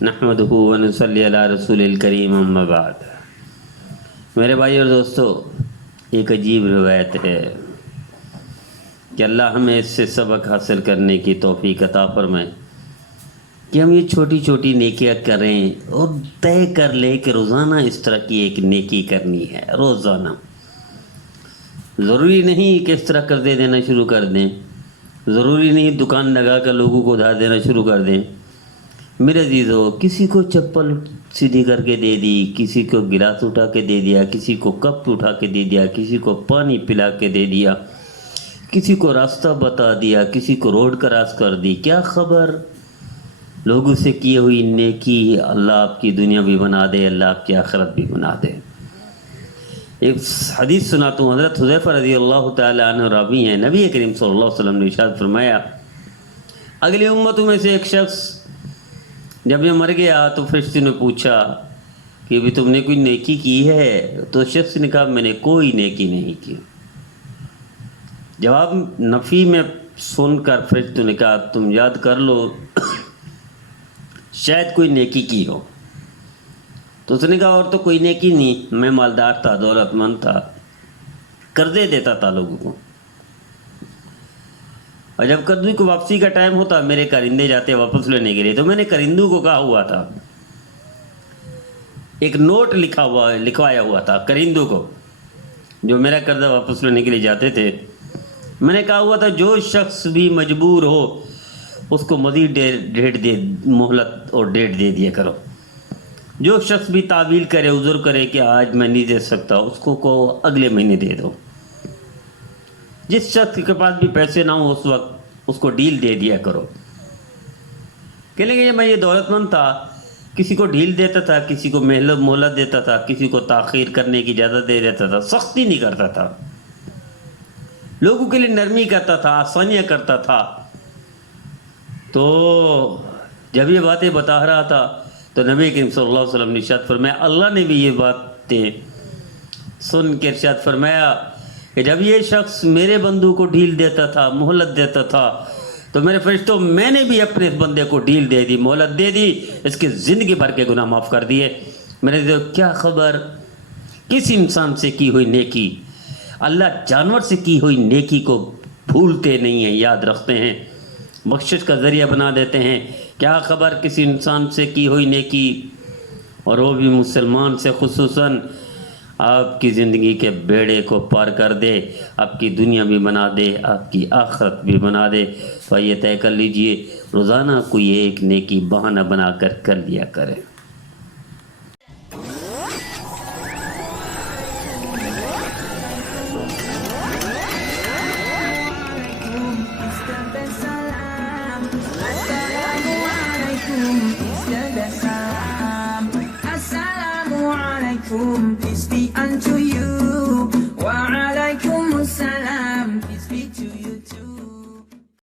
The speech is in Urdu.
نحمدہ ونصلی علی رسول الکریم اما بعد۔ میرے بھائی اور دوستو، ایک عجیب روایت ہے کہ اللہ ہمیں اس سے سبق حاصل کرنے کی توفیق عطا فرمائے کہ ہم یہ چھوٹی چھوٹی نیکیاں کریں اور طے کر لیں کہ روزانہ اس طرح کی ایک نیکی کرنی ہے۔ روزانہ ضروری نہیں کہ اس طرح قرضے دینا شروع کر دیں، ضروری نہیں دکان لگا کر لوگوں کو ادھار دینا شروع کر دیں۔ میرے عزیزو، کسی کو چپل سیدھی کر کے دے دی، کسی کو گلاس اٹھا کے دے دیا، کسی کو کپ اٹھا کے دے دیا، کسی کو پانی پلا کے دے دیا، کسی کو راستہ بتا دیا، کسی کو روڈ کراس کر دی، کیا خبر؟ لوگوں سے کی ہوئی نیکی اللہ آپ کی دنیا بھی بنا دے، اللہ آپ کی آخرت بھی بنا دے۔ ایک حدیث سناتا ہوں، حضرت حذیفہ رضی اللہ تعالی عنہ راوی ہیں، نبی کریم صلی اللہ علیہ وسلم نے ارشاد فرمایا، اگلی امتوں میں سے ایک شخص جب یہ مر گیا تو فرشتے نے پوچھا کہ بھی تم نے کوئی نیکی کی ہے؟ تو شخص نے کہا میں نے کوئی نیکی نہیں کی۔ جواب نفی میں سن کر فرشتے نے کہا تم یاد کر لو، شاید کوئی نیکی کی ہو۔ تو اس نے کہا اور تو کوئی نیکی نہیں، میں مالدار تھا، دولت مند تھا، قرضے دیتا تھا لوگوں کو، اور جب قرضے کو واپسی کا ٹائم ہوتا میرے کرندے جاتے واپس لینے کے لیے، تو میں نے کرندوں کو کہا ہوا تھا، ایک نوٹ لکھوایا ہوا تھا کرندوں کو جو میرا قرضہ واپس لینے کے لیے جاتے تھے۔ میں نے کہا ہوا تھا جو شخص بھی مجبور ہو اس کو مزید مہلت اور ڈیٹ دے دیا کرو، جو شخص بھی تعویل کرے، عذر کرے کہ آج میں نہیں دے سکتا، اس کو اگلے مہینے دے دو۔ جس شخص کے پاس بھی پیسے نہ ہوں اس وقت اس کو ڈیل دے دیا کرو۔ کہنے لگے میں یہ دولت مند تھا، کسی کو ڈیل دیتا تھا، کسی کو مہلت دیتا تھا، کسی کو تاخیر کرنے کی اجازت دے دیتا تھا، سختی نہیں کرتا تھا، لوگوں کے لیے نرمی کرتا تھا، آسانیاں کرتا تھا۔ تو جب یہ باتیں بتا رہا تھا تو نبی کریم صلی اللہ علیہ وسلم نے ارشاد فرمایا، اللہ نے بھی یہ باتیں سن کے ارشاد فرمایا کہ جب یہ شخص میرے بندوں کو ڈیل دیتا تھا، مہلت دیتا تھا، تو میرے فرشتوں میں نے بھی اپنے بندے کو ڈیل دے دی، مہلت دے دی، اس کی زندگی بھر کے گناہ معاف کر دیے۔ میرے جو کیا خبر کس انسان سے کی ہوئی نیکی، اللہ جانور سے کی ہوئی نیکی کو بھولتے نہیں ہیں، یاد رکھتے ہیں، بخشش کا ذریعہ بنا دیتے ہیں۔ کیا خبر کسی انسان سے کی ہوئی نیکی، اور وہ بھی مسلمان سے، خصوصاً آپ کی زندگی کے بیڑے کو پار کر دے، آپ کی دنیا بھی بنا دے، آپ کی آخرت بھی بنا دے۔ تو یہ طے کر لیجئے روزانہ کوئی ایک نیکی بہانہ بنا کر لیا کریں۔ Peace be unto you.